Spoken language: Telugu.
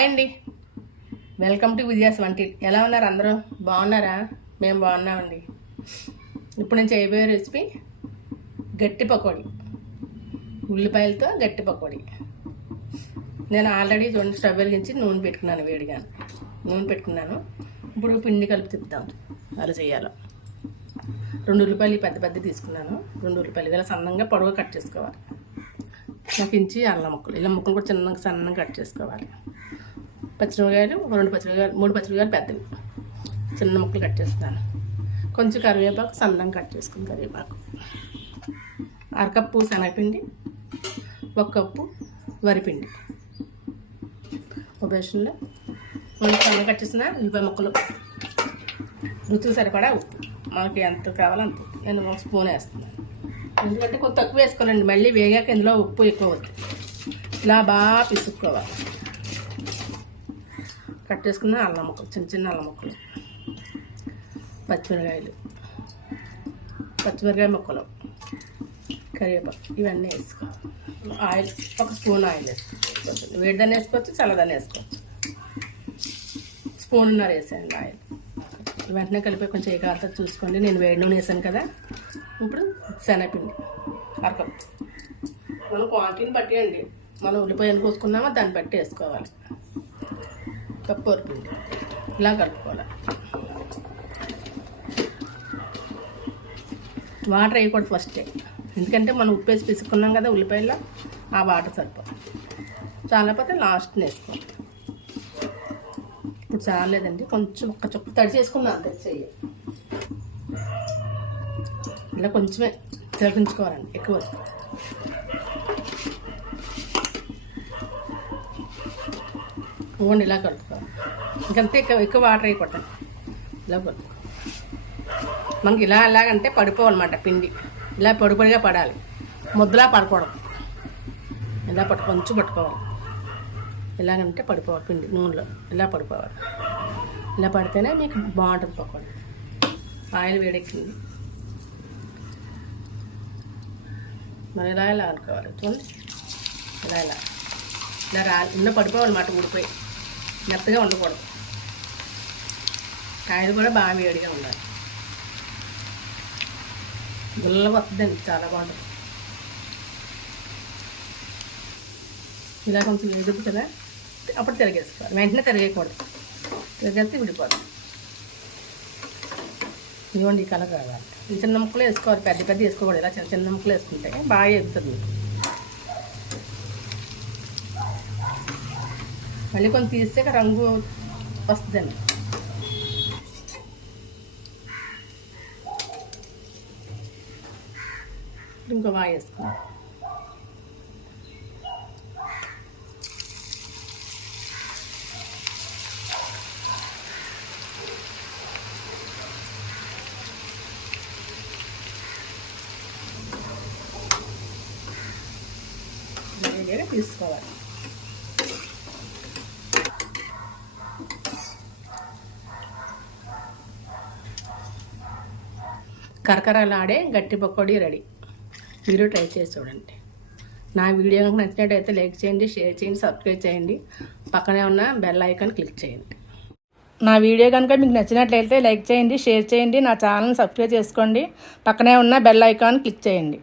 హాయ్ అండి, వెల్కమ్ టు విజయాస్ వంటి. ఎలా ఉన్నారు అందరూ? బాగున్నారా? మేము బాగున్నామండి. ఇప్పుడు నేను చేయబోయే రెసిపీ గట్టి పకోడీ, ఉల్లిపాయలతో గట్టి పకోడీ. నేను ఆల్రెడీ స్టవ్ వెలిగించి నూనె పెట్టుకున్నాను, వేడిగా నూనె పెట్టుకున్నాను. ఇప్పుడు పిండి కలిపి తిప్పుతాం అలా చేయాలో. 2 ఉల్లిపాయలు పెద్ద పెద్ద తీసుకున్నాను. 2 ఉల్లిపాయలు ఇలా సన్నంగా పొడవుగా కట్ చేసుకోవాలి. నాకు ఇంచి అల్లం ముక్కలు, ఇలా ముక్కలు కూడా చిన్నగా సన్నంగా కట్ చేసుకోవాలి. పచ్చిమిరపకాయలు 2 పచ్చిమిరపకాయలు, 3 పచ్చిమిరపకాయలు పెద్దవి చిన్న ముక్కలు కట్ చేస్తున్నాను. కొంచెం కరివేపాకు సన్నంగా కట్ చేసుకుని, కరివేపాకు, అరకప్పు శనగపిండి, 1 కప్పు వరిపిండి, ఒక బేషన్లో కొంచెం సన్నగా కట్ చేసిన ఉల్లిపాయ ముక్కలు, రుచికి సరిపడా ఉప్పు, మనకి ఎంత కావాలో అంత. నేను 1 స్పూన్ వేస్తున్నాను, ఎందుకంటే కొంచెం తక్కువ వేసుకోవాలండి. మళ్ళీ వేగాక ఇందులో ఉప్పు ఎక్కువ అవుతుంది. ఇలా బాగా పిసుక్కోవాలి. కట్ చేసుకున్న అల్లం ముక్కలు, చిన్న చిన్న అల్లం ముక్కలు, పచ్చిమిరకాయ ముక్కలు, కరివేపాకు, ఇవన్నీ వేసుకోవాలి. ఆయిల్ 1 స్పూన్ ఆయిల్ వేసుకోవచ్చు. వేడిదాన్ని వేసుకోవచ్చు, చల్లదాన్ని వేసుకోవచ్చు. స్పూన్నర వేసాను ఆయిల్. వెంటనే కలిపి కొంచెం ఏకాలతో చూసుకోండి. నేను వేడి నూనె వేసాను కదా. ఇప్పుడు శనగపిండి అరకప్పు. మనం క్వాంటిటీని బట్టి అండి, మనం ఉల్లిపాయ ఎన్ని కోసుకున్నామో దాన్ని బట్టి వేసుకోవాలి. కప్పు వరిపిండి ఇలా కలుపుకోవాలి. వాటర్ వేయకూడదు ఫస్టే, ఎందుకంటే మనం ఉప్పు వేసి పిసుకున్నాం కదా ఉల్లిపాయలో, ఆ వాటర్ సరిపోదు. చాలకపోతే లాస్ట్ని వేసుకోవాలి. ఇప్పుడు చాలేదండి, కొంచెం ఒక్క చుక్క తడి చేసుకున్నాను అంతే. చెయ్యి ఇలా కొంచెమే తిరగించుకోవాలండి, ఎక్కువ. ఇవ్వండి ఇలా కలుపుకోవాలి. ఇంకంతే, ఎక్కువ వాటర్ వేయకూడదు. ఇలా కలుపుకోవాలి. మనకి ఇలా ఎలాగంటే పడిపోవాలన్నమాట పిండి. ఇలా పొడి పొడిగా పడాలి, ముద్దలా పడకూడదు. ఇలా కొంచెం పట్టుకోవాలి. ఎలాగంటే పడిపోవాలి పిండి నూనెలో, ఇలా పడిపోవాలి. ఇలా పడితేనే మీకు బాగుంటుంది పకోడీ. ఆయిల్ వేడెక్కింది, మరి ఇలా అనుకోవాలి. చూడండి, ఇలా ఇందులో పడిపోవాలన్నమాట. ఊడిపోయి మెత్తగా ఉండకూడదు. ఆయిల్ కూడా బాగా వేడిగా ఉండాలి. గుల్ల వస్తుందండి, చాలా బాగుంటుంది. ఇలా కొంచెం ఎదుపు కదా, అప్పుడు తిరిగేసుకోవాలి. వెంటనే తిరిగేయకూడదు, తిరిగేస్తే విడిపోవాలి. ఇవ్వండి, ఈ కలర్ కావాలి. చిన్న ముక్కలు వేసుకోవాలి, పెద్ద పెద్ద వేసుకోకూడదు. ఇలా చిన్న చిన్న ముక్కలు వేసుకుంటే బాగా ఎగుతుంది. మళ్ళీ కొంచెం తీస్తే రంగు వస్తుందండి. ఇంకో బాగా వేసుకోవాలి. తీసుకోవాలి. కరకరలాడే గట్టి పకోడీ రెడీ. మీరు ట్రై చేసి చూడండి. నా వీడియో కనుక నచ్చినట్టయితే లైక్ చేయండి, షేర్ చేయండి, సబ్స్క్రైబ్ చేయండి. పక్కనే ఉన్న బెల్ ఐకాన్ క్లిక్ చేయండి. నా వీడియో కనుక మీకు నచ్చినట్లయితే లైక్ చేయండి, షేర్ చేయండి, నా ఛానల్ని సబ్స్క్రైబ్ చేసుకోండి. పక్కనే ఉన్న బెల్ ఐకాన్ క్లిక్ చేయండి.